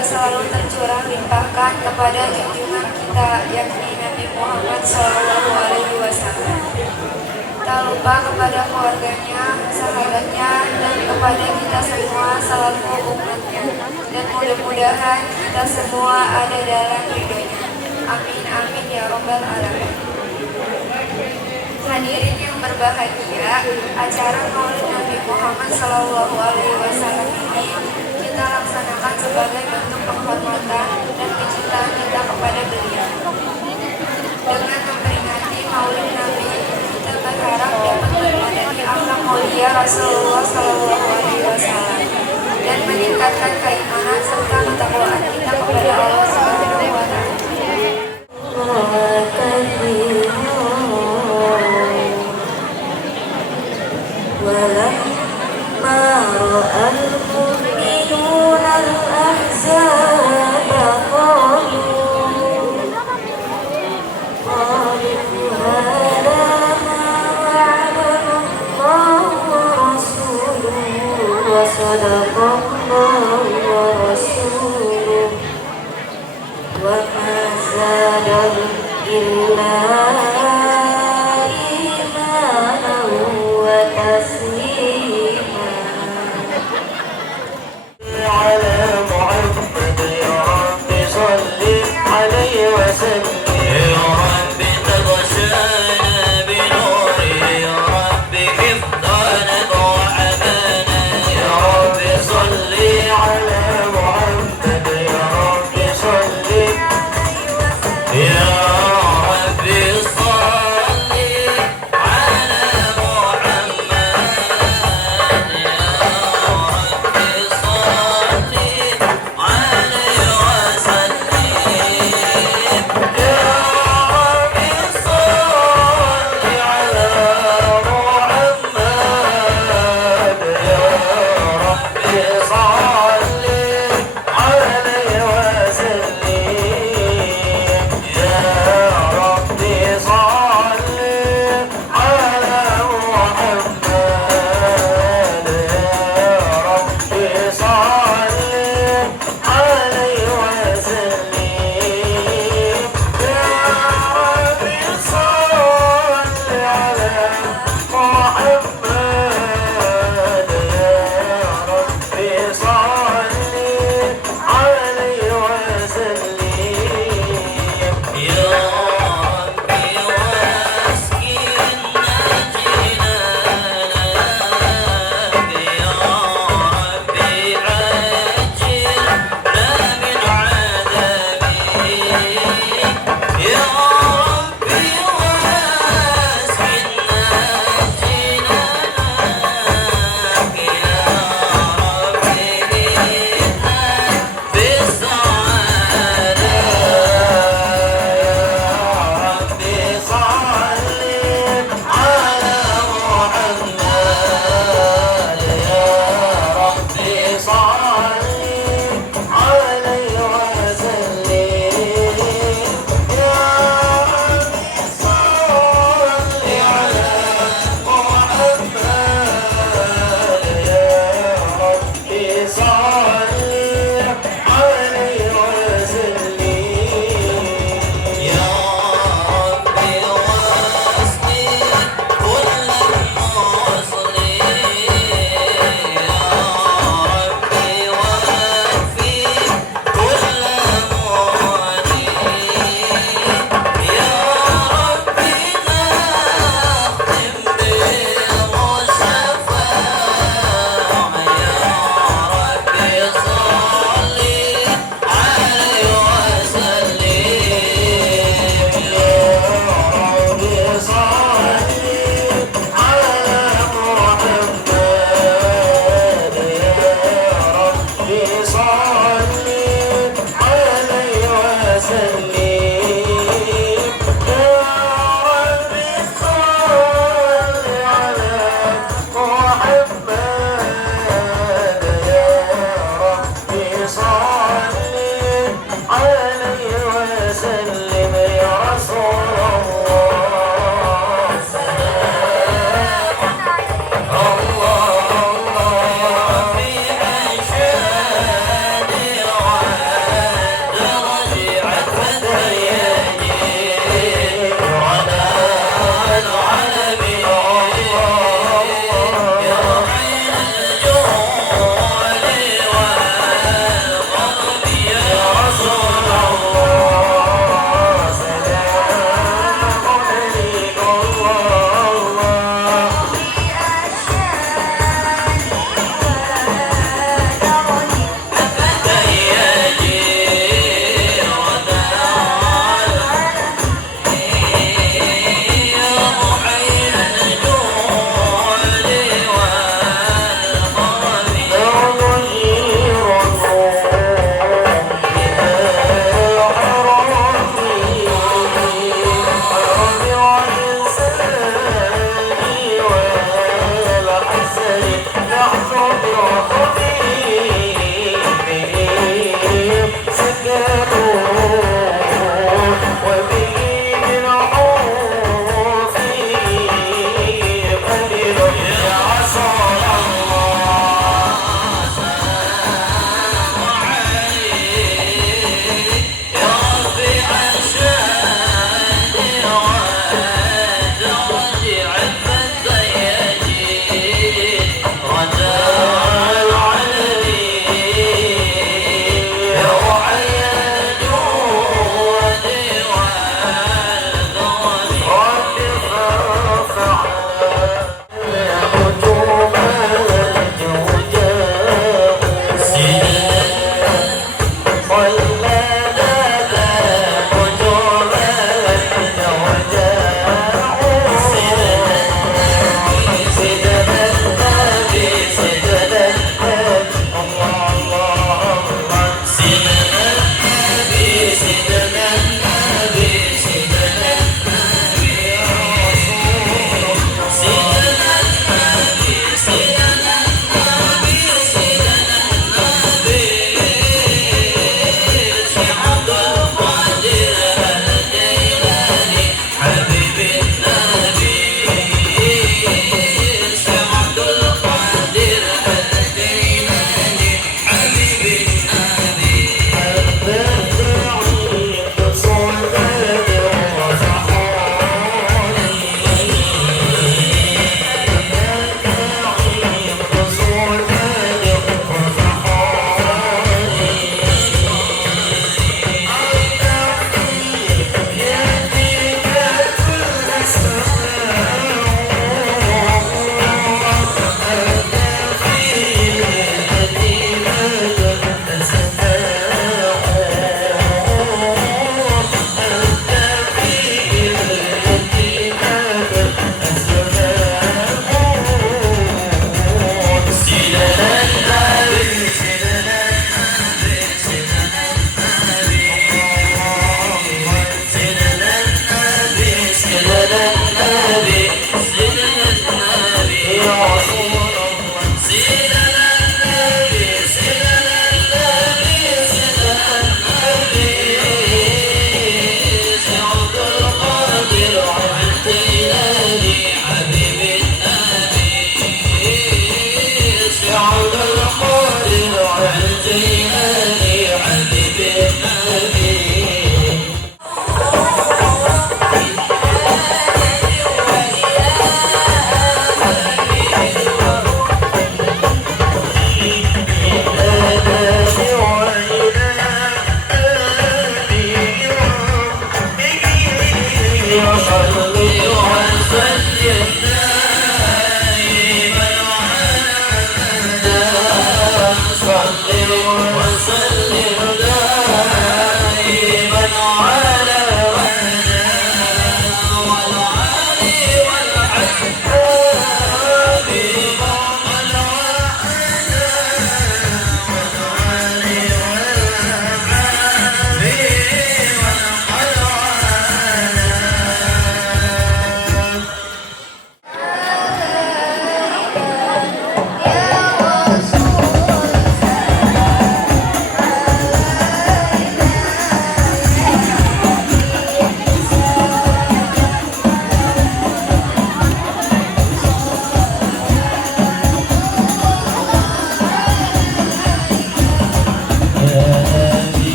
selalu tercurah limpahkan kepada junjungan kita yakni Nabi Muhammad SAW. Tak lupa kepada keluarganya, sahabatnya, dan kepada kita semua selaku umatnya. Dan mudah-mudahan kita semua ada dalam ridhonya. Amin amin ya robbal alamin. Hadirin yang berbahagia, acara Maulid Nabi Muhammad SAW ini kita laksanakan sebagai bentuk penghormatan dan kecintaan kita kepada beliau. Dengan memperingati Maulid Nabi, kita berharap dapat meneladani akhlak mulia Rasulullah SAW dan meningkatkan keimanan serta ketakwaan kita kepada Allah Subhanahu wa Ta'ala. ولما رأى المؤمنون الأحزاب قالوا هذا ما وعدنا الله ورسوله وصدق الله ورسوله وما زادهم إلا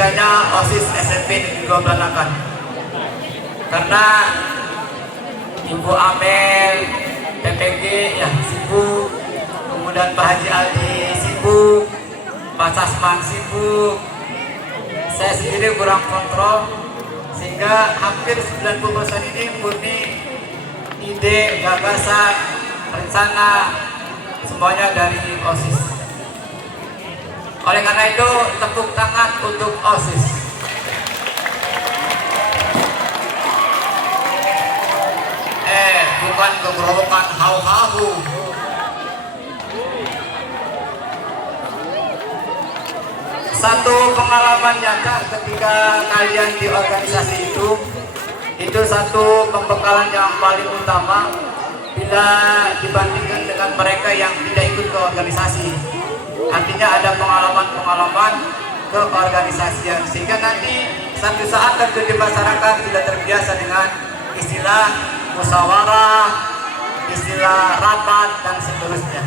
kerjanya OSIS SMP dan juga Belanakan. Karena Ibu Amel, PPG ya sibuk, kemudian Pak Haji Aldi sibuk, Pak Sasman sibuk, saya sendiri kurang kontrol, sehingga hampir 90% ini murni ide, gagasan, rencana, semuanya dari OSIS. Oleh karena itu, tepuk tangan untuk OSIS. Bukan kegerobokan hau-hau. Satu pengalaman nyata ketika kalian di organisasi itu satu pembekalan yang paling utama bila dibandingkan dengan mereka yang tidak ikut ke organisasi. Artinya ada pengalaman-pengalaman ke organisasian, sehingga nanti satu saat terjun di masyarakat sudah terbiasa dengan istilah musyawarah, istilah rapat, dan seterusnya.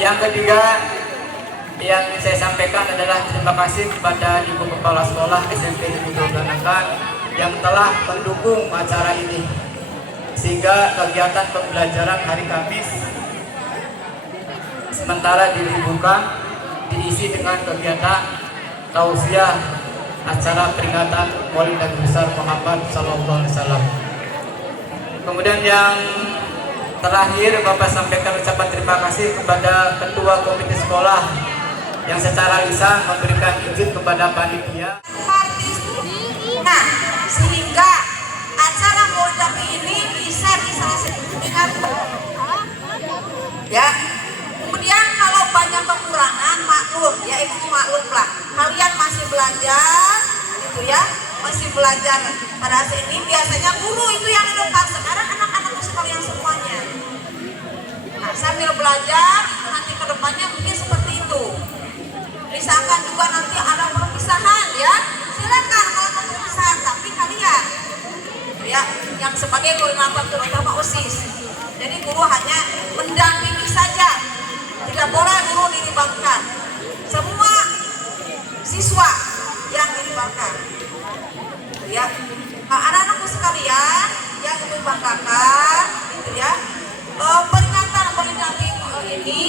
Yang ketiga yang saya sampaikan adalah terima kasih kepada Ibu Kepala Sekolah SMP Negeri Belanakan yang telah mendukung acara ini, sehingga kegiatan pembelajaran hari Kamis sementara diliburkan diisi dengan kegiatan tausiah acara peringatan Maulid Nabi besar Muhammad SAW. Kemudian yang terakhir, Bapak sampaikan ucapan terima kasih kepada Ketua Komite Sekolah yang secara lisan memberikan izin kepada panitia. Nah, sehingga acara Maulid Nabi ini bisa diselesaikan. Ya. Kemudian kalau banyak kekurangan, maklum, ya ibu maklum lah. Kalian masih belajar, gitu ya, masih belajar pada saat ini. Biasanya guru itu yang di depan, sekarang anak-anak sekalian semuanya. Nah, sambil belajar, nanti ke depannya mungkin seperti itu. Misalkan juga nanti ada perpisahan, ya, silakan kalau mau perpisahan, tapi kalian, ya, yang sebagai koordinator terutama OSIS. Jadi guru hanya mendampingi saja, tidak boleh guru dilibatkan. Semua siswa yang dilibatkan, ya. Nah, anak-anakku sekalian yang dilibatkan, gitu ya. Peringatan Maulid Nabi ini,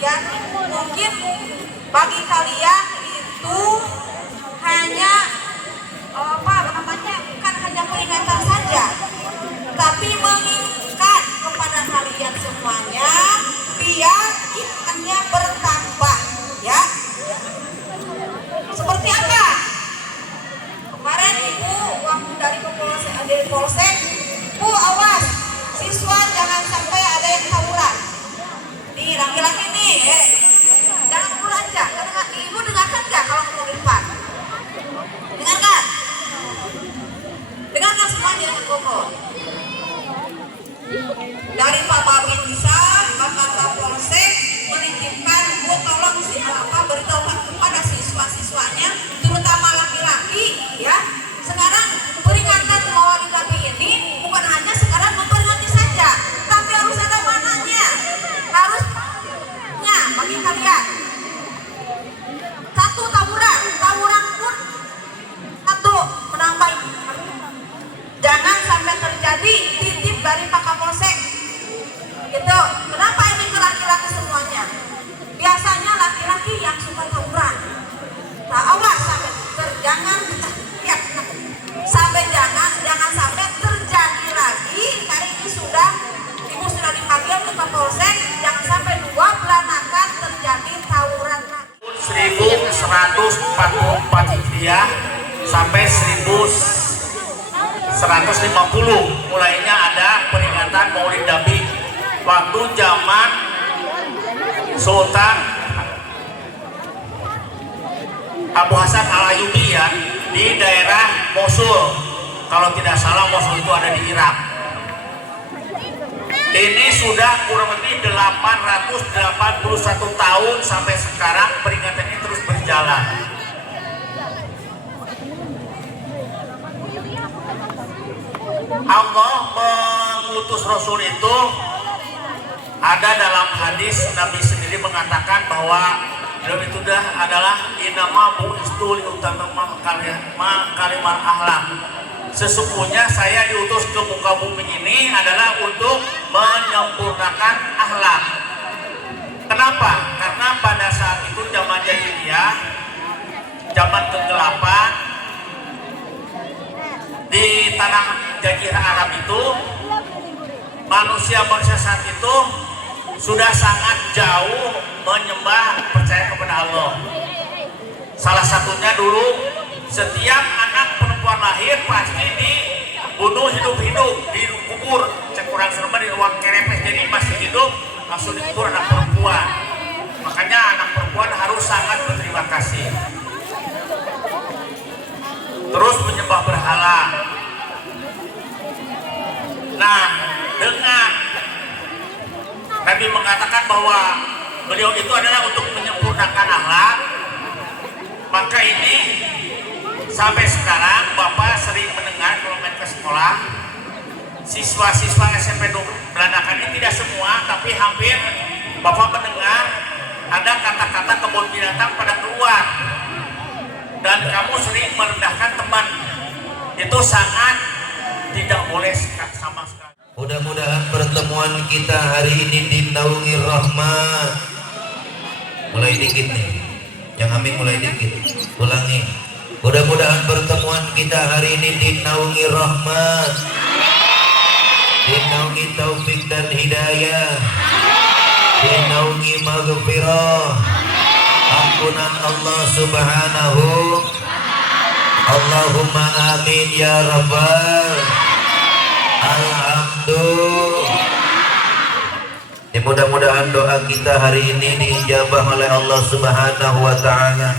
ya, mungkin bagi kalian itu hanya bukan hanya peringatan saja, tapi mengingatkan kepada kalian semuanya biar imannya bertambah, ya. Seperti apa? Kemarin ibu waktu dari polsek, Bu awas siswa jangan sampai ada yang tawuran. Nih laki-laki nih, jangan pulang aja. Ibu dengarkan nggak kalau ngomong depan? Dengarkan? Dengarkan semuanya dengan kokoh. Dari Pak Babinsa, Bapak Kapolsek menitipkan, Bu tolong beritahu kepada siswa-siswanya, terutama laki-laki, ya. Sekarang peringatan Maulid Nabi ini bukan hanya sekarang memperingati saja, tapi harus ada mananya, harusnya bagi kalian. Satu tawuran pun satu menambah. Jangan sampai terjadi titip dari Pak Kapolsek. Gitu. Kenapa ini ke laki-laki semuanya? Biasanya laki-laki yang suka tawuran. Nah, awas sampai jangan sampai terjadi lagi. Hari ini ibu sudah dipanggil ke Kapolsek, jangan sampai 2 Belanakan terjadi tawuran lagi. 1144 Hijriah sampai 1150 mulainya ada peringatan Maulid Nabi waktu zaman Sultan Abu Hasan Al-Ayyubi, ya, di daerah Mosul. Kalau tidak salah Mosul itu ada di Irak. Ini sudah kurang lebih 881 tahun sampai sekarang peringatan ini terus berjalan. Allah mengutus Rasul itu ada dalam hadis, Nabi sendiri mengatakan bahwa Beliau itu adalah inama bu'istu liutammima makarimul akhlak. Sesungguhnya saya diutus ke muka bumi ini adalah untuk menyempurnakan akhlak. Kenapa? Karena pada saat itu zaman jahiliyah, zaman kegelapan di tanah jazirah Arab itu, manusia saat itu sudah sangat jauh menyembah percaya kepada Allah. Salah satunya dulu setiap anak perempuan lahir pasti dibunuh hidup-hidup, dikubur, cekurang serba di ruang kerepes, jadi masih hidup langsung dikubur anak perempuan. Makanya anak perempuan harus sangat berterima kasih. Terus menyembah berhala. Nah, dengan Nabi mengatakan bahwa beliau itu adalah untuk menyempurnakan akhlak, maka ini sampai sekarang Bapak sering mendengar kalau main ke sekolah, siswa-siswa SMP Belandakan ini tidak semua, tapi hampir Bapak mendengar ada kata-kata kebun binatang pada keluar, dan kamu sering merendahkan teman. Itu sangat tidak boleh sama sekali. Mudah-mudahan pertemuan kita hari ini dinaungi rahmat. Mulai dikit nih, yang amin mulai dikit. Ulangi. Mudah-mudahan pertemuan kita hari ini dinaungi rahmat, dinaungi taufik dan hidayah, dinaungi maghfirah, ampunan Allah subhanahu. Allahumma amin ya rabbal alhamdulillah. Mudah-mudahan doa kita hari ini diijabah oleh Allah subhanahu wa ta'ala.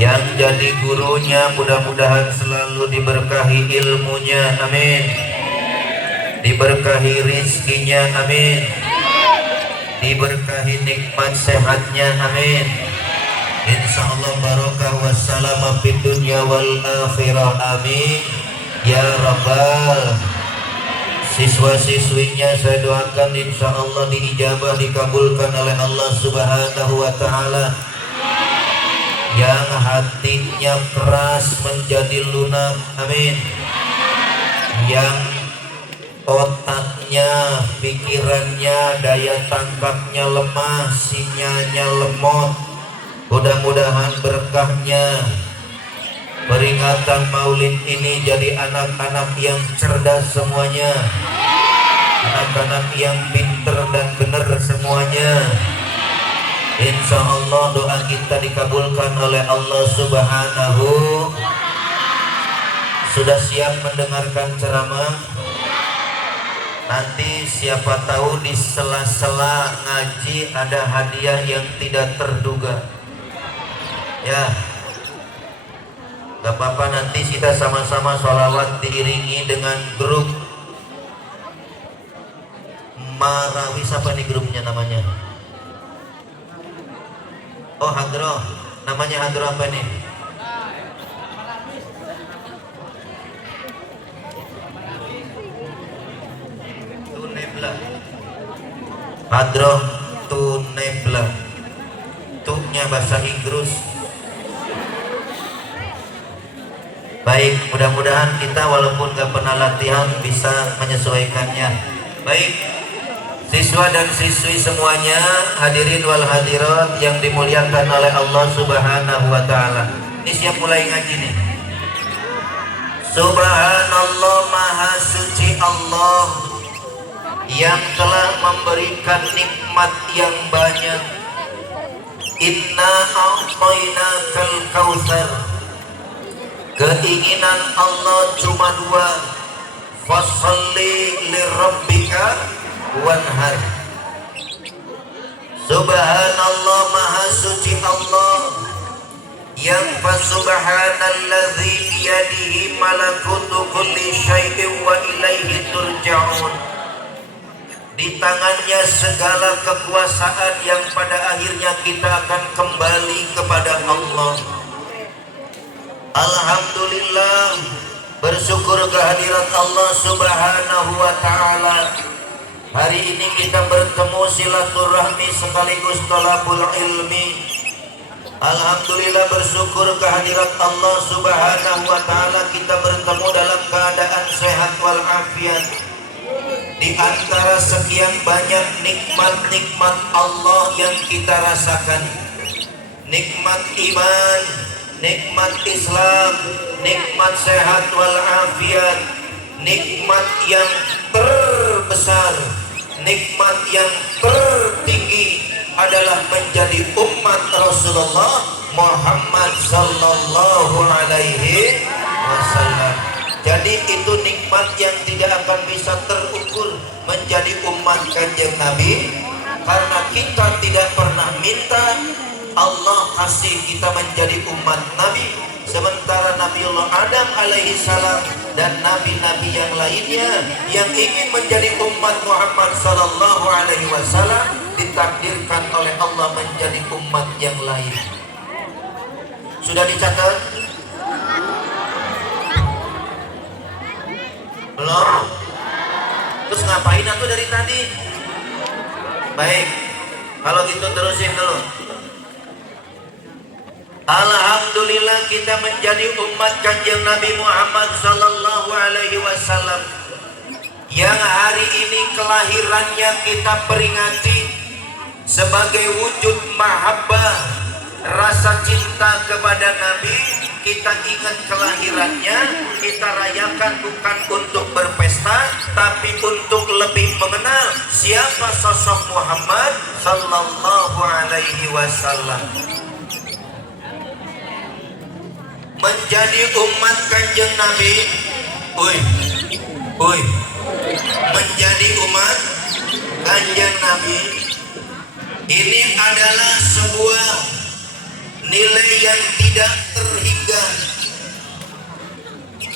Yang jadi gurunya mudah-mudahan selalu diberkahi ilmunya, amin. Diberkahi rizkinya, amin. Diberkahi nikmat sehatnya, amin. Insyaallah barokah wassalamah fid dunya wal akhirah, amin ya rabbal. Siswa-siswinya saya doakan insyaallah diijabah, dikabulkan oleh Allah subhanahu wa ta'ala. Yang hatinya keras menjadi lunak, amin. Yang otaknya, pikirannya, daya tangkapnya lemah, sinyalnya lemot, mudah-mudahan berkahnya peringatan maulid ini jadi anak-anak yang cerdas semuanya, anak-anak yang pinter dan benar semuanya. Insya Allah doa kita dikabulkan oleh Allah subhanahu. Sudah siap mendengarkan ceramah? Nanti siapa tahu di sela-sela ngaji ada hadiah yang tidak terduga. Ya, gak apa-apa, nanti kita sama-sama sholawat diiringi dengan grup Marawis. Apa nih grupnya namanya? Oh, Hadro. Namanya Hadro apa nih? Tunebla. Hadro Tunebla. Tuhnya bahasa Inggris. Baik, mudah-mudahan kita walaupun gak pernah latihan bisa menyesuaikannya. Baik, siswa dan siswi semuanya, hadirin wal hadirat yang dimuliakan oleh Allah subhanahu wa ta'ala. Ini siap mulai ngaji nih. Subhanallah, maha suci Allah yang telah memberikan nikmat yang banyak. Inna a'tainakal kautsar. Keinginan Allah cuma dua, fasholli lirabbika wanhar. Subhanallah, maha suci Allah yang fasubhanalladzi biyadihi malakutu kulli syai'in wa ilaihi turja'un. Di tangannya segala kekuasaan yang pada akhirnya kita akan kembali kepada Allah. Alhamdulillah, bersyukur kehadirat Allah subhanahu wa ta'ala Hari ini kita bertemu silaturahmi sekaligus talabul ilmi. Alhamdulillah, bersyukur kehadirat Allah Subhanahu wa taala kita bertemu dalam keadaan sehat walafiat. Di antara sekian banyak nikmat-nikmat Allah yang kita rasakan, nikmat iman, nikmat Islam, nikmat sehat walafiat, nikmat yang terbesar, nikmat yang tertinggi adalah menjadi umat Rasulullah Muhammad sallallahu alaihi wasallam. Jadi itu nikmat yang tidak akan bisa terukur menjadi umat Kanjeng Nabi, karena kita tidak pernah minta Allah kasih kita menjadi umat Nabi, sementara Nabiullah Adam alaihi salam dan nabi-nabi yang lainnya yang ingin menjadi umat Muhammad sallallahu alaihi wasallam ditakdirkan oleh Allah menjadi umat yang lain. Sudah dicatat? Belum? Terus ngapain aku dari tadi? Baik, kalau gitu terusin dulu. Alhamdulillah kita menjadi umat Kanjeng Nabi Muhammad sallallahu alaihi wasallam yang hari ini kelahirannya kita peringati sebagai wujud mahabbah, rasa cinta kepada Nabi. Kita ingat kelahirannya, kita rayakan bukan untuk berpesta, tapi untuk lebih mengenal siapa sosok Muhammad sallallahu alaihi wasallam. Menjadi umat Kanjeng Nabi, menjadi umat Kanjeng Nabi ini adalah sebuah nilai yang tidak terhingga,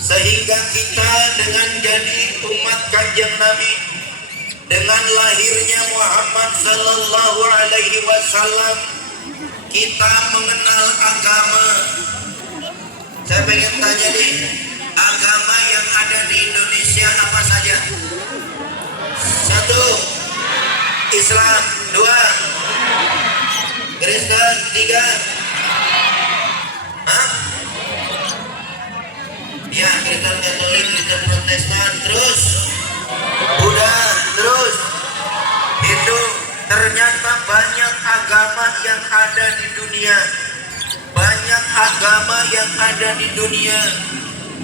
sehingga kita dengan jadi umat Kanjeng Nabi, dengan lahirnya Muhammad sallallahu alaihi wasallam, kita mengenal agama. Saya pengen tanya nih, agama yang ada di Indonesia apa saja? 1, Islam. 2, Kristen. 3, ya, Kristen Katolik, Kristen Protestan, terus Buddha, terus Hindu. Ternyata banyak agama yang ada di dunia. Banyak agama yang ada di dunia.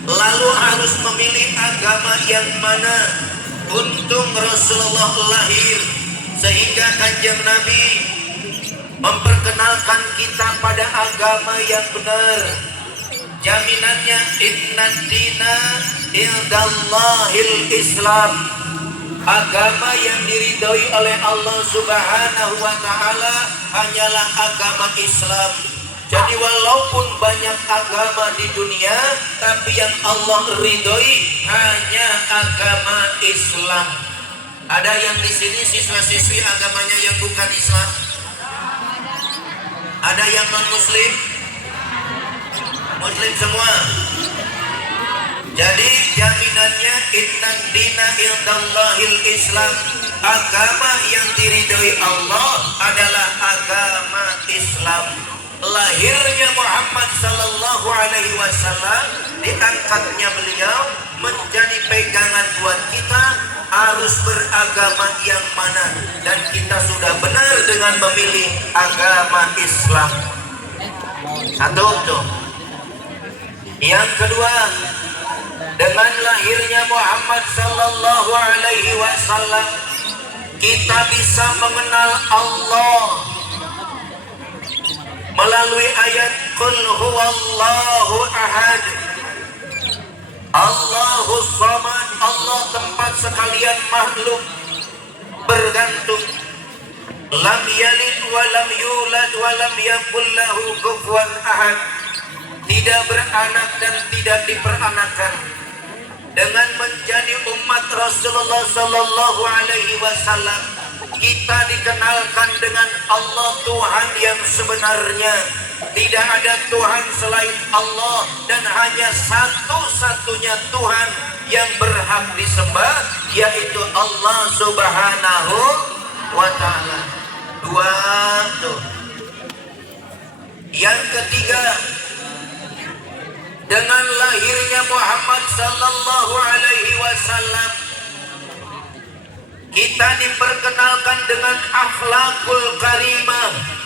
Lalu harus memilih agama yang mana. Untung Rasulullah lahir, sehingga Kanjeng Nabi memperkenalkan kita pada agama yang benar. Jaminannya innad dina indallahil Islam. Agama yang diridhoi oleh Allah Subhanahu wa taala hanyalah agama Islam. Jadi walaupun banyak agama di dunia, tapi yang Allah ridhoi hanya agama Islam. Ada yang di sini siswa-siswi agamanya yang bukan Islam? Ada yang non-muslim? Muslim semua. Jadi jaminannya innad dina indallahil Islam. Agama yang diridhoi Allah adalah agama Islam. Lahirnya Muhammad sallallahu alaihi wasallam, diangkatnya beliau menjadi pegangan buat kita harus beragama yang mana, dan kita sudah benar dengan memilih agama Islam. 1 tuh. Yang kedua, dengan lahirnya Muhammad sallallahu alaihi wasallam, kita bisa mengenal Allah melalui ayat Qul huwallahu ahad, Allahus samad. Allah tempat sekalian makhluk bergantung. Lam yalid wa lam yulad wa lam yakul lahu kufuwan ahad. Tidak beranak dan tidak diperanakan. Dengan menjadi umat Rasulullah sallallahu alaihi wasallam, kita dikenalkan dengan Allah Tuhan yang sebenarnya. Tidak ada Tuhan selain Allah dan hanya satu-satunya Tuhan yang berhak disembah, yaitu Allah Subhanahu wa ta'ala. Dua tuh. Yang ketiga, dengan lahirnya Muhammad sallallahu alaihi wasallam, kita diperkenalkan dengan akhlakul karimah.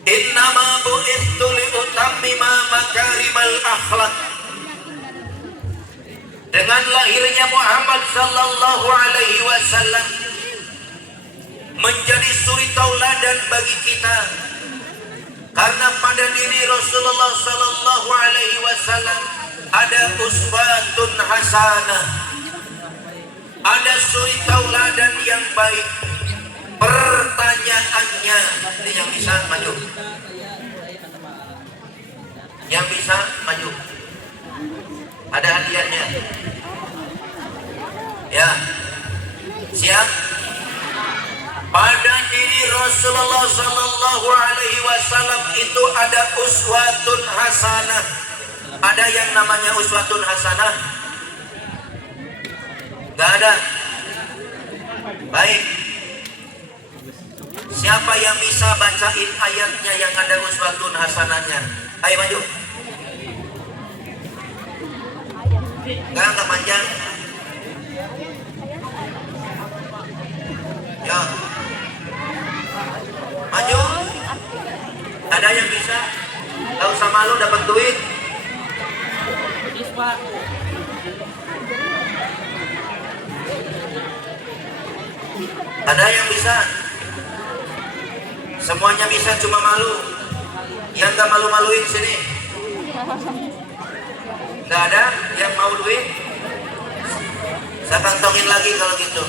Innama bu'ithu liutammima makarimal akhlak. Dengan lahirnya Muhammad sallallahu alaihi wasallam menjadi suri tauladan bagi kita, karena pada diri Rasulullah sallallahu alaihi wasallam ada uswatun hasanah, ada suri tauladan yang baik. Pertanyaannya, ini yang bisa maju, yang bisa maju, ada hadiahnya ya. Siap? Pada diri Rasulullah sallallahu alaihi wasallam itu ada uswatun hasanah. Ada yang namanya uswatun hasanah? Gak ada. Baik. Siapa yang bisa bacain ayatnya yang ada uswatun hasanahnya? Ayo maju. Gak panjang. Ya. Maju. Ada yang bisa? Gak usah malu dapat duit. Ada yang bisa? Semuanya bisa, cuma malu. Yang gak malu-maluin sini. Gak ada yang mau duit? Saya kantongin lagi kalau gitu.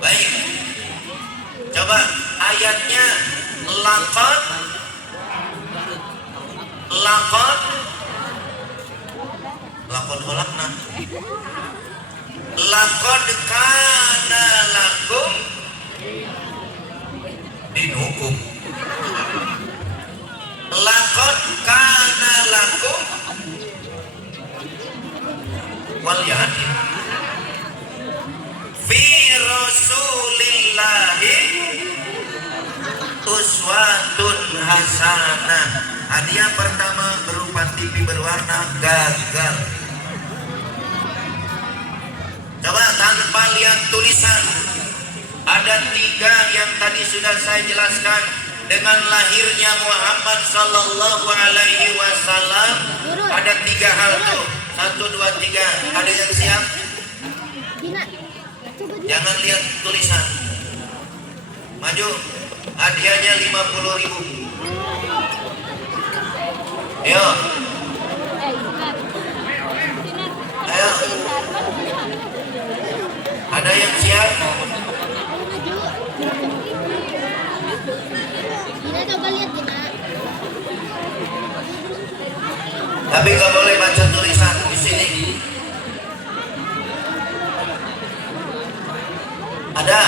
Baik. Coba ayatnya laqad khalaqna. Laqad kana lakum dinukum. Laqad kana lakum wal yatim fi rasulillahi uswatun hasanah. Hadiah pertama berupa TV berwarna gagal. Coba tanpa lihat tulisan, ada 3 yang tadi sudah saya jelaskan. Dengan lahirnya Muhammad sallallahu alaihi wasallam ada 3 hal tuh. 1, 2, 3. Ada yang siap? Jangan lihat tulisan. Maju. Hadiahnya 50.000. Ayo. Ayo. Ada yang siap? Tapi nggak boleh baca tulisan di sini. Ada?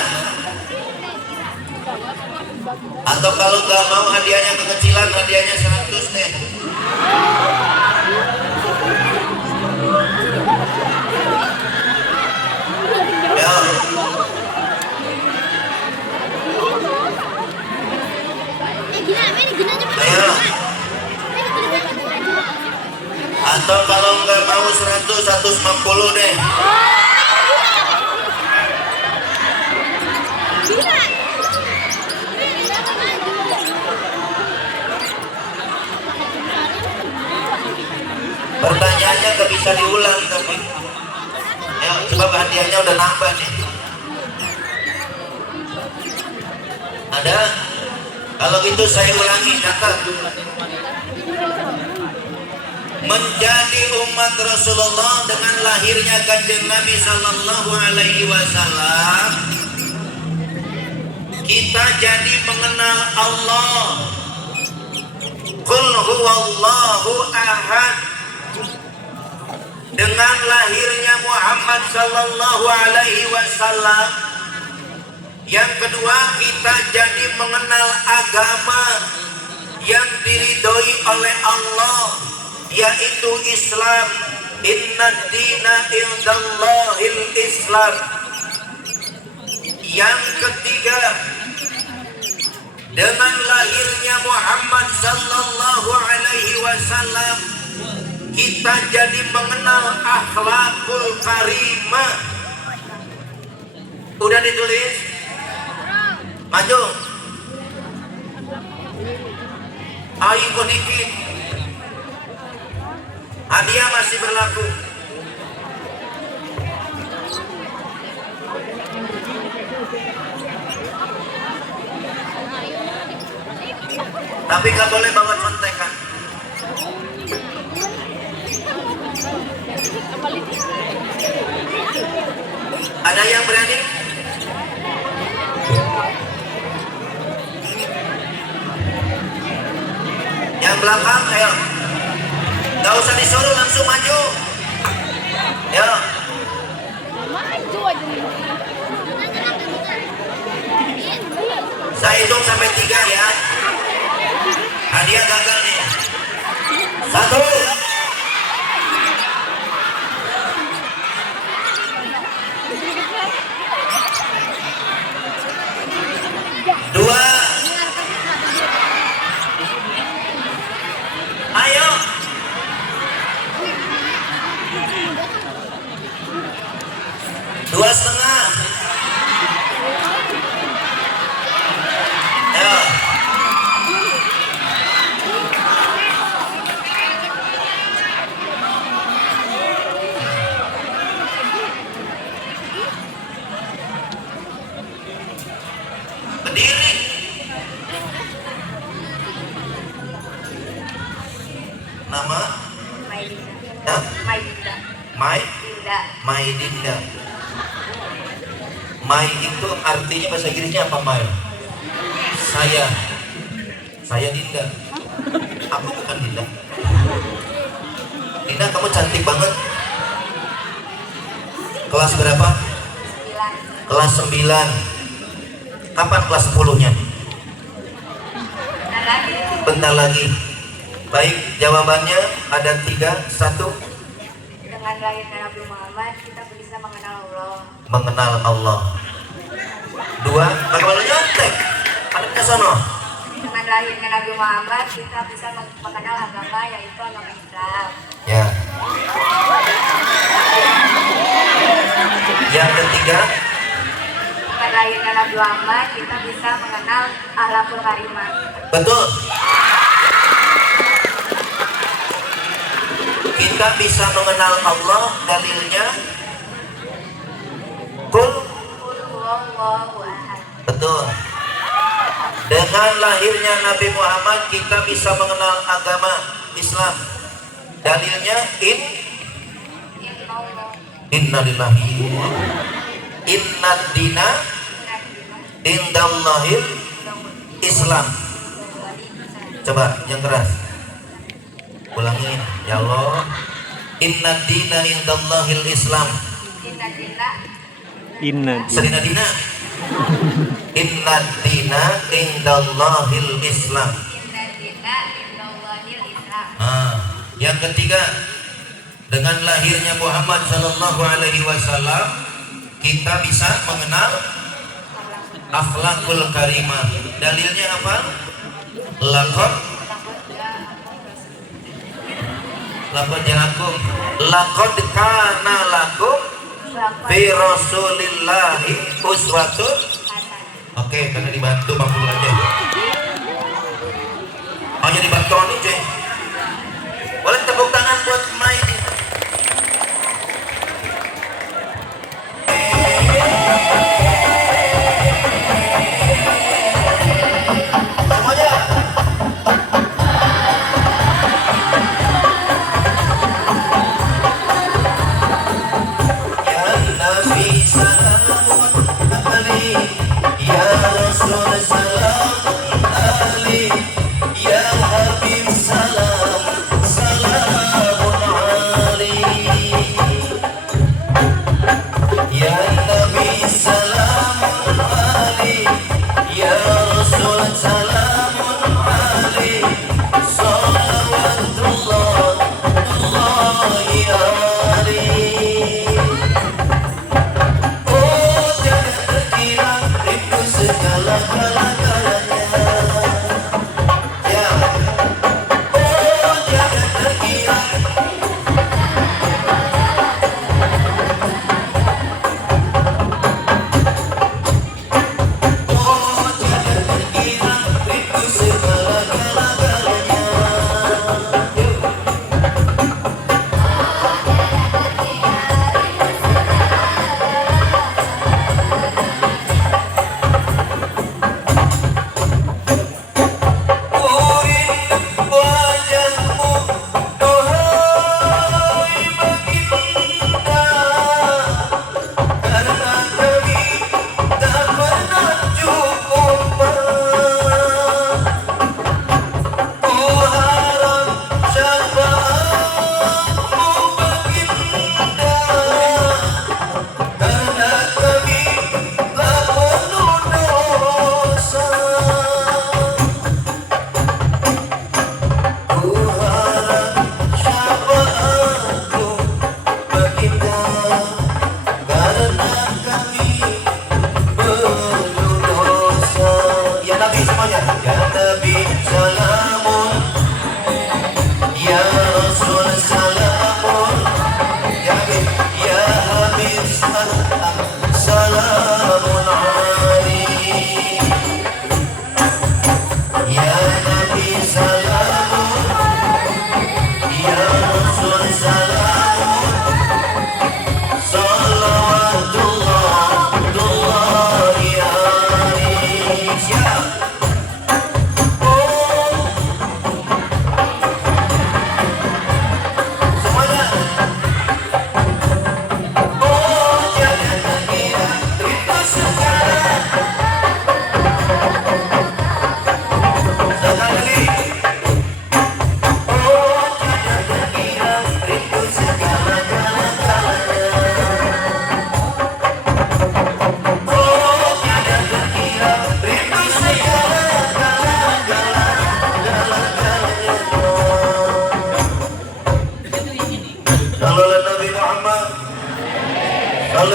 Atau kalau nggak mau hadiahnya kekecilan, hadiahnya 100 deh. Ya. Ayo. Atau kalau nggak mau 100, 150 deh. Pertanyaannya nggak bisa diulang tapi. Ya, sebab hadiahnya udah nambah nih. Ada? Kalau gitu saya ulangi, catat. Menjadi umat Rasulullah dengan lahirnya Kanjeng Nabi sallallahu alaihi wasallam, kita jadi mengenal Allah. Qul huwallahu ahad. Dengan lahirnya Muhammad sallallahu alaihi wasallam, Yang kedua, kita jadi mengenal agama yang diridhoi oleh Allah, yaitu Islam. Inna dina indallahil Islam. Yang ketiga, dengan lahirnya Muhammad sallallahu alaihi wasallam, kita jadi mengenal akhlakul karimah. Udah ditulis? Maju. Ayo ikut dikit. Hadiah masih berlaku. Tapi nggak boleh bawa contekan. Ada yang berani? Yang belakang, ayo. Gak usah disuruh, langsung maju. Ya. Saya hitung sampai 3 ya. Hadiah gagal nih. 1. 2. Ayo. 2,5. Ayo. Berdiri. Nama? Maidinda. Hah? Maidinda. Mai? Maidinda. Mai itu artinya bahasa Inggrisnya apa, Mai? Saya Dinda. Aku bukan Dinda. Dinda, kamu cantik banget. Kelas berapa? 9. Kelas 9. Kapan kelas 10-nya? Nah, lagi. Bentar lagi. Baik, jawabannya ada 3. 1. Dengan lahirnya Nabi Muhammad, kita bisa mengenal Allah. Mengenal Allah. 2. Bagaimana nyontek? Ada ke sono. Dengan lahirnya Nabi Muhammad, kita bisa mengenal agama, yaitu agama Islam. Ya. Yang ketiga, Dengan lahirnya Nabi Muhammad, kita bisa mengenal akhlakul karimah. betul. Kita bisa mengenal Allah, dalilnya Qul. Qul huwallahu ahad. Betul. Dengan lahirnya Nabi Muhammad, kita bisa mengenal agama Islam. Dalilnya Innallaha innalillahi inna dina indallahil Islam. Coba yang keras. Ulangin, ya Allah. Inna dina indallahil Islam. Sedina dina. Inna dina indallahil Islam. Yang ketiga, dengan lahirnya Muhammad sallallahu alaihi wasallam, kita bisa mengenal akhlakul karimah. Dalilnya apa? Laqad ja'akum laqad kana lakum fi rasulillahi uswatun. Oke, karena dibantu Bang Bulu aja. Hanya dibantu nih, cuy. Boleh tepuk tangan buat Mai. Semuanya. Ya Nabi salamun alaik, ya Rasul salamun alaik, ya Habib salamun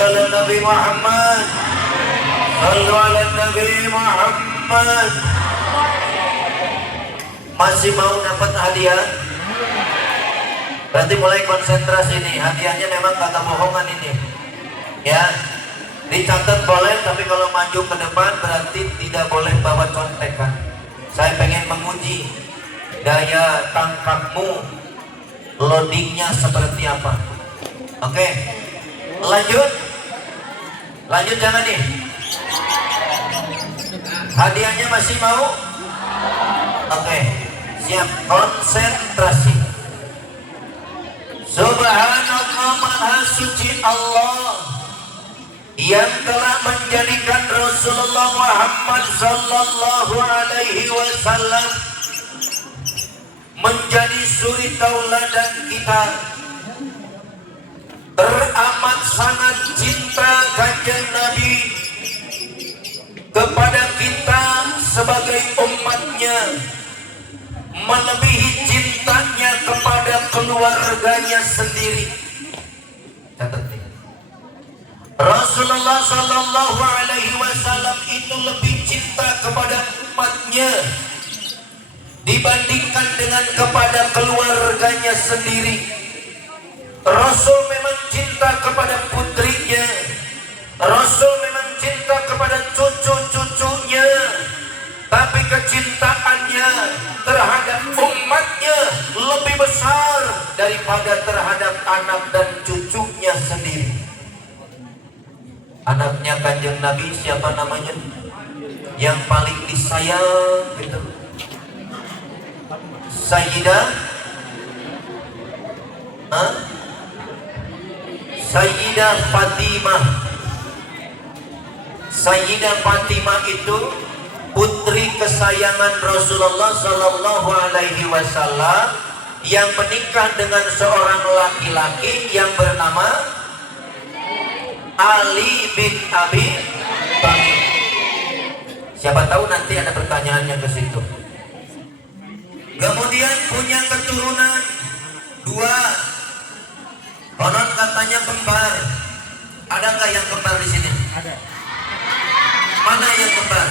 ala Nabi Muhammad. Sallu ala Nabi Muhammad. Masih mau dapat hadiah? Berarti mulai konsentrasi nih. Hadiahnya memang kagak bohongan ini. Ya, dicatat boleh, tapi kalau maju ke depan berarti tidak boleh bawa contekan. Saya pengen menguji daya tangkapmu, loadingnya seperti apa. Oke, lanjut. Lanjut jangan nih. Hadiahnya masih mau? Oke, siap, konsentrasi. Subhanallah, maha suci Allah yang telah menjadikan Rasulullah Muhammad sallallahu alaihi wasallam menjadi suri tauladan kita. Teramat sangat cinta kanjeng Nabi kepada kita sebagai umatnya, melebihi cintanya kepada keluarganya sendiri. Catat ini. Rasulullah sallallahu alaihi wasallam itu lebih cinta kepada umatnya dibandingkan dengan kepada keluarganya sendiri. Rasul memang cinta kepada putrinya, Rasul memang cinta kepada cucu-cucunya, tapi kecintaannya terhadap umatnya lebih besar daripada terhadap anak dan cucunya sendiri. Anaknya kanjeng Nabi siapa namanya? Yang paling disayang gitu. Sayyidah Sayyidah Fatimah. Sayyidah Fatimah itu putri kesayangan Rasulullah sallallahu alaihi wasallam yang menikah dengan seorang laki-laki yang bernama Ali bin Abi Thalib. Siapa tahu nanti ada pertanyaannya ke situ. Kemudian punya keturunan 2. Konon katanya kembar. Ada nggak yang kembar di sini? Ada. Mana yang kembar?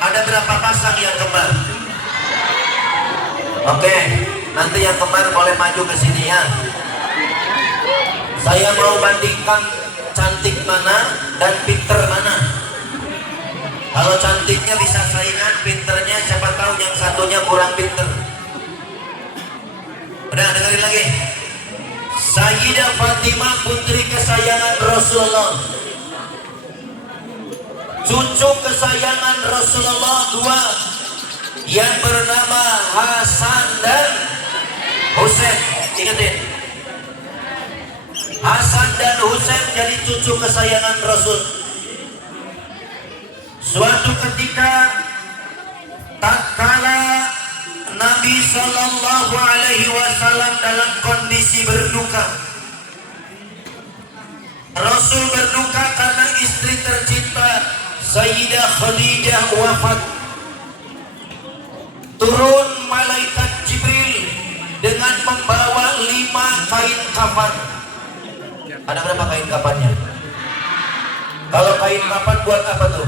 Ada berapa pasang yang kembar? Oke, nanti yang kembar boleh maju ke sini ya. Saya mau bandingkan cantik mana dan pinter mana. Kalau cantiknya bisa saingan, pinternya siapa tahu yang satunya kurang pinter. Udah dengerin lagi. Sayyidah Fatimah putri kesayangan Rasulullah, cucu kesayangan Rasulullah 2 yang bernama Hasan dan Husain. Ingatin, Hasan dan Husain jadi cucu kesayangan Rasul. Suatu ketika tatkala Nabi sallallahu alaihi wasallam dalam kondisi berduka, Rasul berduka karena istri tercinta Sayyidah Khadijah wafat. Turun malaikat Jibril dengan membawa 5 kain kafan. Ada berapa kain kafannya? Kalau kain kafan buat apa tuh?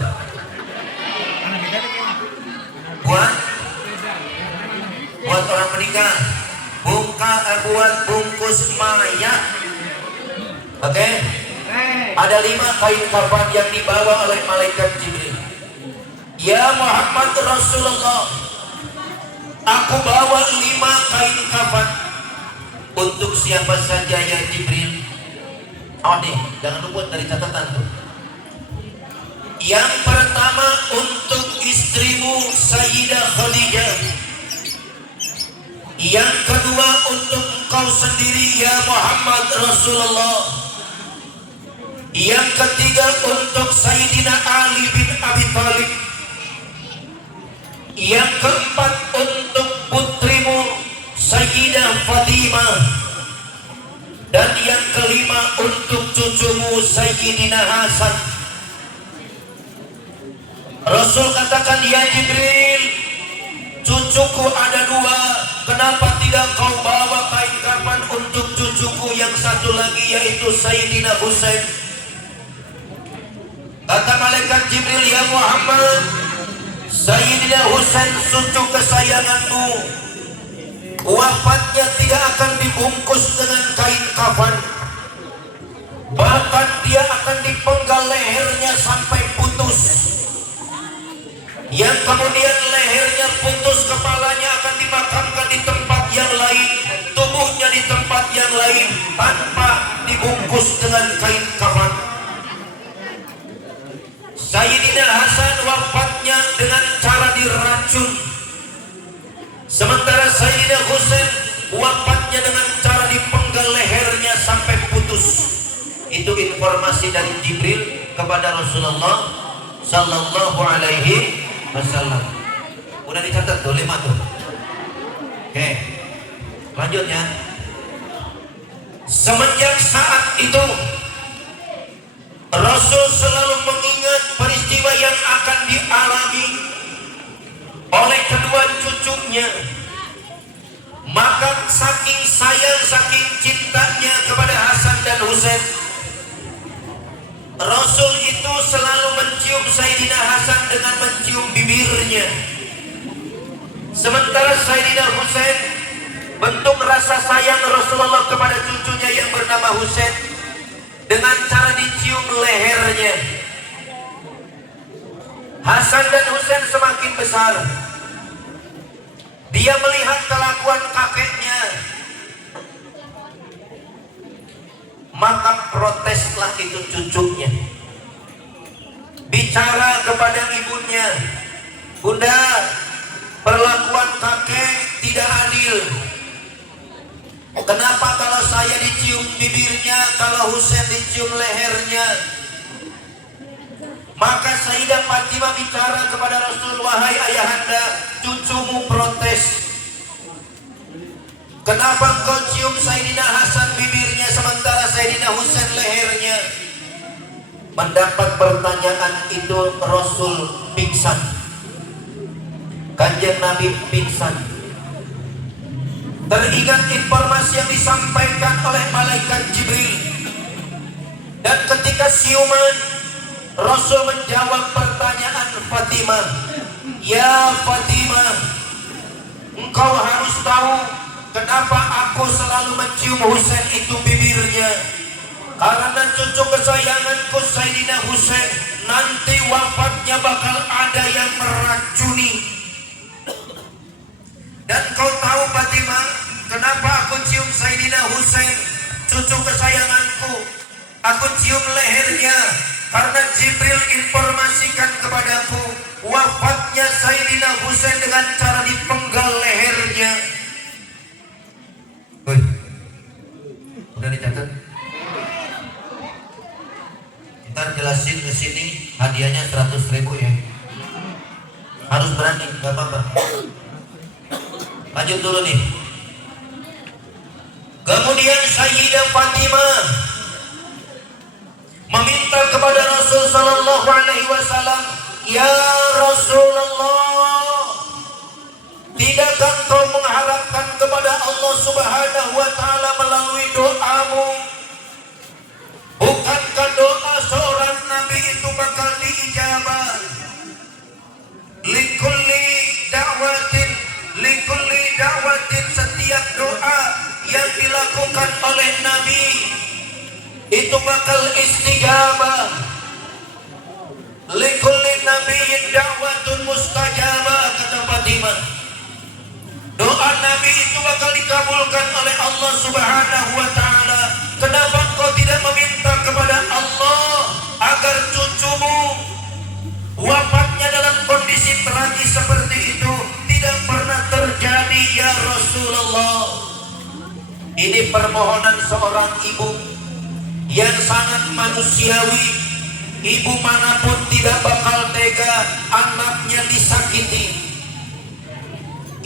Buat orang meninggal, buat bungkus mayat. Oke? Ada 5 kain kafan yang dibawa oleh malaikat Jibril. Ya Muhammad Rasulullah, aku bawa 5 kain kafan. Untuk siapa saja ya Jibril? Oh nih, jangan lupa dari catatan tuh. Yang pertama untuk istrimu Sayyidah Khadijah. Yang kedua untuk engkau sendiri ya Muhammad Rasulullah. Yang ketiga untuk Sayyidina Ali bin Abi Thalib. Yang keempat untuk putrimu Sayyidah Fatimah. Dan yang kelima untuk cucumu Sayyidina Hasan. Rasul katakan, ya Jibril, cucuku ada 2, kenapa tidak kau bawa kain kafan satu lagi yaitu Sayyidina Husain. Kata malaikat Jibril, ya Muhammad, Sayyidina Husain cucu kesayanganmu wafatnya tidak akan dibungkus dengan kain kafan, bahkan dia akan dipenggal lehernya sampai putus, yang kemudian lehernya putus, kepalanya akan dimakamkan di tempat yang lain, tubuhnya di tempat yang lain tanpa dibungkus dengan kain kafan. Sayyidina Hasan wafatnya dengan cara diracun, sementara Sayyidina Husain wafatnya dengan cara dipenggal lehernya sampai putus. Itu informasi dari Jibril kepada Rasulullah Sallallahu Alaihi Wasallam. Udah dicatat tuh 5 tuh. Oke, lanjutnya. Semenjak saat itu Rasul selalu mengingat peristiwa yang akan dialami oleh kedua cucunya. Maka saking sayang, saking cintanya kepada Hasan dan Husain, Rasul itu selalu mencium Sayyidina Hasan dengan mencium bibirnya. Sementara Sayyidina Husain, bentuk rasa sayang Rasulullah kepada cucunya yang bernama Husain dengan cara dicium lehernya. Hasan dan Husain semakin besar. Dia melihat kelakuan kakeknya, maka proteslah itu cucunya. Bicara kepada ibunya, Bunda, perlakuan kakek tidak adil. Kenapa kalau saya dicium bibirnya, kalau Husain dicium lehernya? Maka Sayyidah Fatimah bicara kepada Rasul, wahai ayahanda, cucumu protes. Kenapa engkau cium Sayyidina Hasan bibirnya sementara Sayyidina Husain lehernya? Mendapat pertanyaan itu Rasul pingsan. Kanjeng Nabi pingsan. Teringat informasi yang disampaikan oleh malaikat Jibril. Dan ketika siuman, Rasul menjawab pertanyaan Fatimah. Ya Fatimah, engkau harus tahu kenapa aku selalu mencium Husain itu bibirnya. Karena cucu kesayanganku Sayyidina Husain nanti wafatnya bakal ada yang meracuni. Dan kau tahu Fatimah, kenapa aku cium Sayyidina Husain, cucu kesayanganku? Aku cium lehernya karena Jibril informasikan kepadaku wafatnya Sayyidina Husain dengan cara dipenggal lehernya. Woi, udah dicatat? Ntar jelasin ke sini, hadiahnya 100.000 ya. Harus berani, gak apa-apa. Lanjut dulu nih. Kemudian Sayyidah Fatimah meminta kepada Rasul Sallallahu Alaihi Wasallam, ya Rasulullah, tidakkah kau mengharapkan kepada Allah Subhanahu Wa Taala melalui doamu? Bukankah doa seorang Nabi itu bakal diijabah? Likulli da'watin, setiap doa yang dilakukan oleh Nabi itu bakal istijabah. Likulli nabiyyin da'watun mustajabah, kata Fatimah. Doa Nabi itu bakal dikabulkan oleh Allah Subhanahu Wa Taala. Kenapa kau tidak meminta kepada Allah agar cucumu wafatnya dalam kondisi tragis seperti itu tidak pernah terjadi, ya Rasulullah? Ini permohonan seorang ibu yang sangat manusiawi. Ibu manapun tidak bakal tega anaknya disakiti.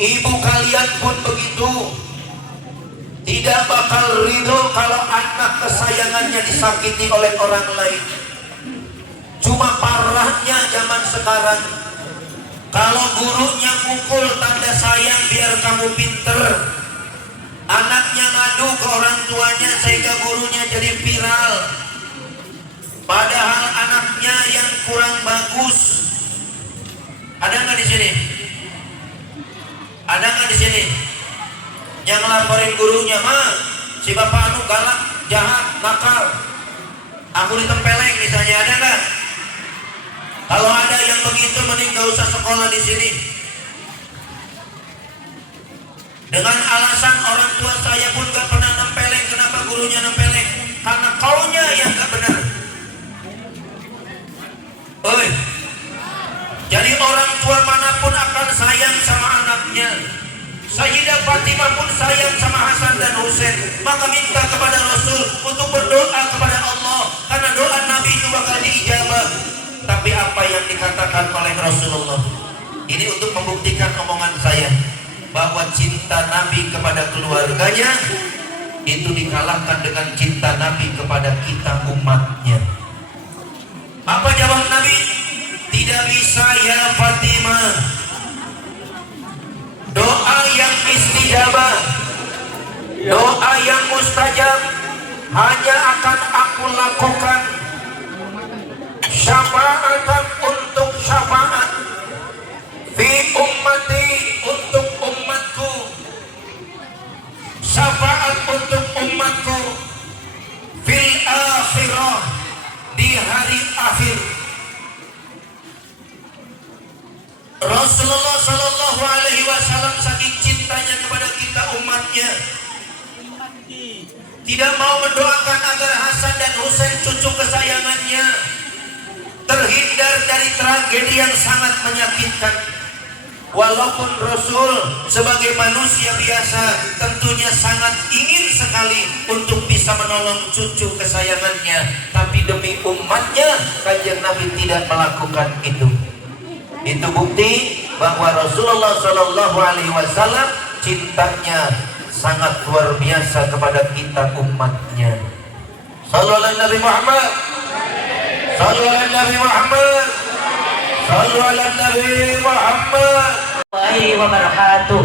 Ibu kalian pun begitu, tidak bakal ridho kalau anak kesayangannya disakiti oleh orang lain. Cuma parahnya zaman sekarang, kalau gurunya mukul tanda sayang biar kamu pinter, Anaknya ngadu ke orang tuanya sehingga gurunya jadi viral. Padahal anaknya yang kurang bagus. Ada nggak di sini? Ada nggak di sini? Yang ngelaporin gurunya, mah si bapak anu galak, jahat, nakal. Aku ditempeleng misalnya, ada nggak? Kalau ada yang begitu, mending gak usah sekolah di sini. Dengan alasan orang tua saya pun gak pernah nempeleng, kenapa gurunya nempeleng? Karena kaunya yang gak benar. Oi, jadi orang tua manapun akan sayang sama anaknya. Sayyidah Fatimah pun sayang sama Hasan dan Husain, maka minta kepada Rasul untuk berdoa kepada Allah, karena doa Nabi itu bakal diijabah. Tapi apa yang dikatakan oleh Rasulullah ini untuk membuktikan omongan saya, bahwa cinta Nabi kepada keluarganya itu dikalahkan dengan cinta Nabi kepada kita umatnya. Apa jawab Nabi? Tidak bisa ya Fatimah. Doa yang istijabah, doa yang mustajab hanya akan aku lakukan syafaatan untuk syafaat fi ummati, untuk umatku, syafaat untuk umatku fil akhirah, di hari akhir. Rasulullah Shallallahu Alaihi Wasallam saking cintanya kepada kita umatnya, tidak mau mendoakan agar Hasan dan Husain cucu kesayangannya terhindar dari tragedi yang sangat menyakitkan. Walaupun Rasul sebagai manusia biasa tentunya sangat ingin sekali untuk bisa menolong cucu kesayangannya, tapi demi umatnya Kanjeng Nabi tidak melakukan itu. Itu bukti bahwa Rasulullah Shallallahu Alaihi Wasallam cintanya sangat luar biasa kepada kita umatnya. Sallu ala Nabi Muhammad. Sallu ala Nabi Muhammad. Sallu ala Nabi Muhammad. Waalaikumsalam wabarakatuh.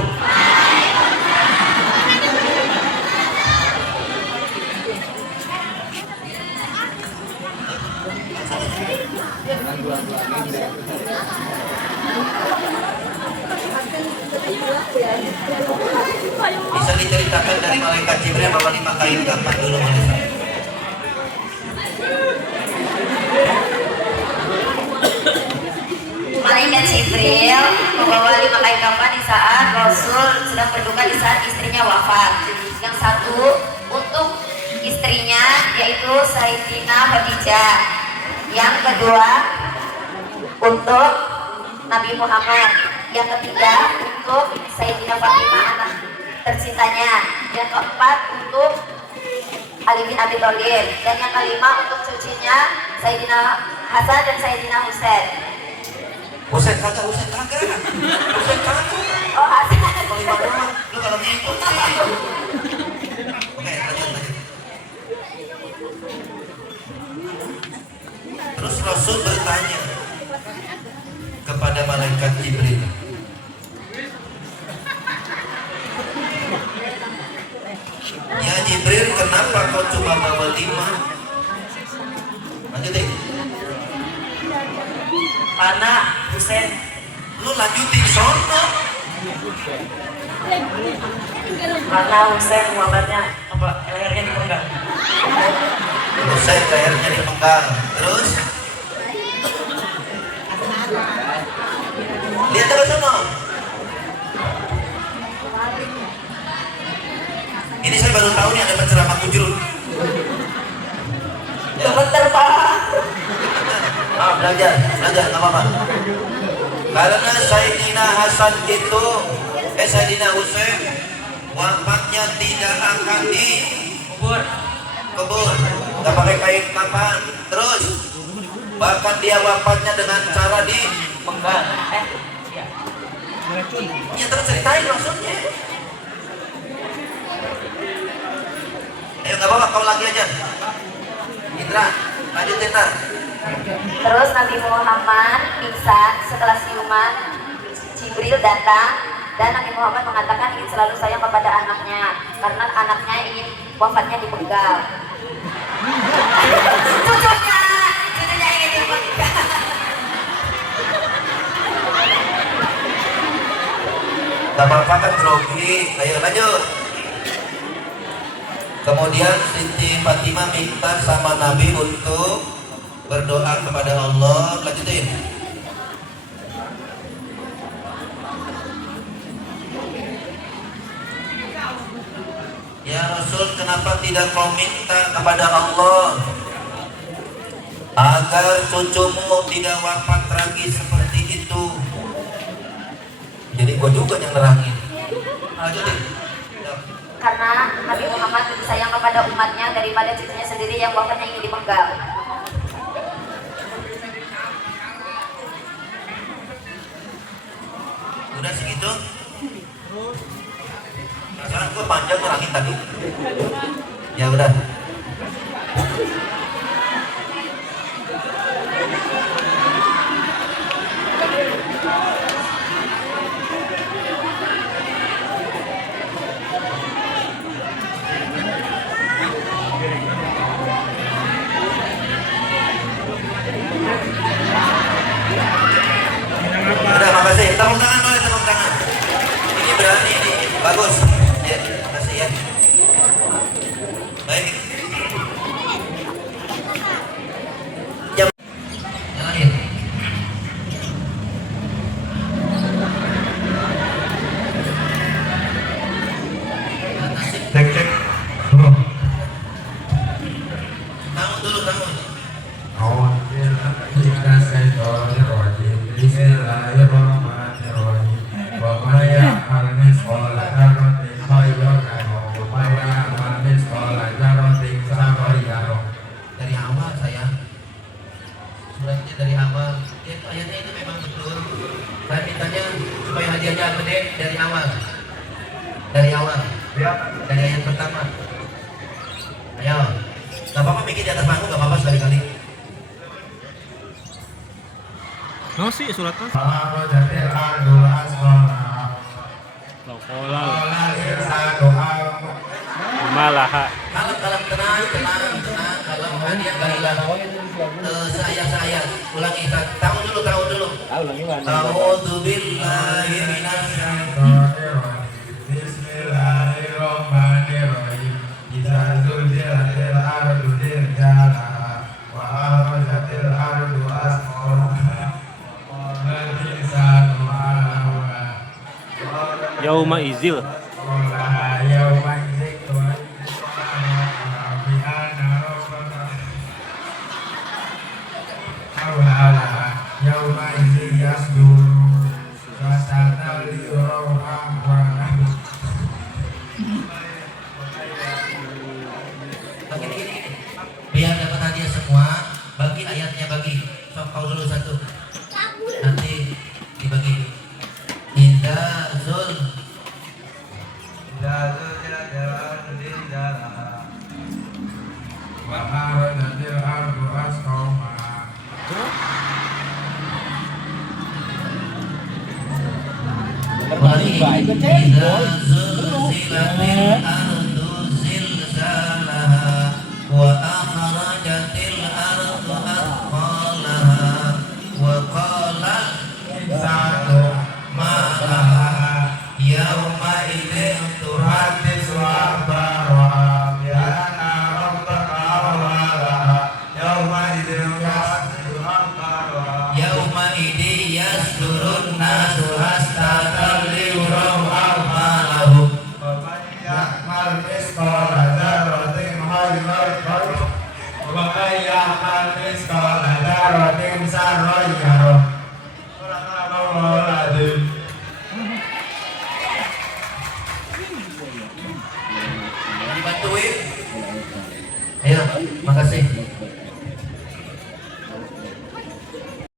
Bisa diceritakan dari malaikat Jibril bawa 5 kain kapan dulu malaikat? Malaikat Jibril membawa 5 kain kafan di saat Rasul sedang berduka, di saat istrinya wafat. Yang satu untuk istrinya yaitu Sayyidina Khadijah. Yang kedua untuk Nabi Muhammad. Yang ketiga untuk Sayyidina Fatimah anak tercintanya. Yang keempat untuk Ali bin Abi Thalib. Dan yang kelima untuk cucunya Sayyidina Hasan dan Sayyidina Husain. Husain kagak. Husain kagak. Oh, Hasan. Kelima doang. Lu kalau ngikut sih. Oke, lanjut. Terus Rasul bertanya kepada malaikat Jibril, ya Jibril, kenapa kau cuma bawa 5? Lanjutin. Karena Husain. Lu lanjutin sono. Karena Husain wafatnya apa lehernya dipenggal. Husain lehernya dipenggal. Terus lihat terus sono. Ini saya baru tahu nih ada penceramah kujur. Ya. Bentar Pak. Belajar, nggak apa-apa. Karena Sayyidina Hasan itu, Sayyidina Husain wafatnya tidak akan dikubur, nggak pakai kain kafan. Terus bahkan dia wafatnya dengan cara dipenggal. Ya terus ceritain maksudnya. Ayo nggak apa-apa, kau lagi aja. Indra, lanjutin Indra. Terus Nabi Muhammad pingsan setelah siuman. Jibril datang Dan Nabi Muhammad mengatakan ingin selalu sayang kepada anaknya karena anaknya ingin wafatnya dipenggal. Cucunya ingin dipenggal. Gak apa-apa kan grogi. Ayo lanjut. Kemudian Siti Fatimah minta sama Nabi untuk berdoa kepada Allah. Lanjutin. Ya Rasul, kenapa tidak kau minta kepada Allah agar cucumu tidak wafat tragis seperti itu? Jadi gua juga yang nerangin. Lanjutin. Karena Nabi Muhammad lebih sayang kepada umatnya daripada cucunya sendiri yang wafatnya ingin dipenggal. Udah segitu? Perasaan gue panjang ngurangin tadi. Ya udah. Udah, makasih. Tepuk tangan, boleh tepuk tangan. Ini berani, ini bagus. Ya, makasih ya. Baik. Jam. Nyalain. Cek cek. Bangun dulu, bangun. Bismillahirrahmanirrahim. Wa may ya'mal mithqala dzarratin khairan yarah wa may ya'mal mithqala dzarratin syarran yarah. Dari awal saya. Suratnya dari awal. Itu ayatnya itu memang betul. Saya mintanya supaya hadiahnya gede dari awal. Dari awal. Ya. Dari ayat pertama. Ayo. Gak apa-apa bikin di atas panggung, gak apa-apa sekali-kali. No sih suratnya. Ma'arajatil ardu asqala. Qala insanu Malaha. Kalem, tenang. Kalem, hadiah kalilah. Saya. Ulangi. Tahu dulu. A'udzu billahi minasy Bismillahirrahmanirrahim. Idza zulzilatil ardu zilzalaha wa akhrajatil ardu asqalaha wa qala al-insanu ma laha Yauma izil. qala yawma idzin bi anna rabbaka awla yawma idzin yasduru wa satalliru Gini. Biar dapat hadiah semua, bagi ayatnya bagi. Sok kau dulu satu. Nanti dibagi. Indah zul. wa akhrajatil ardu asqalaha Indah zul zilatil ardu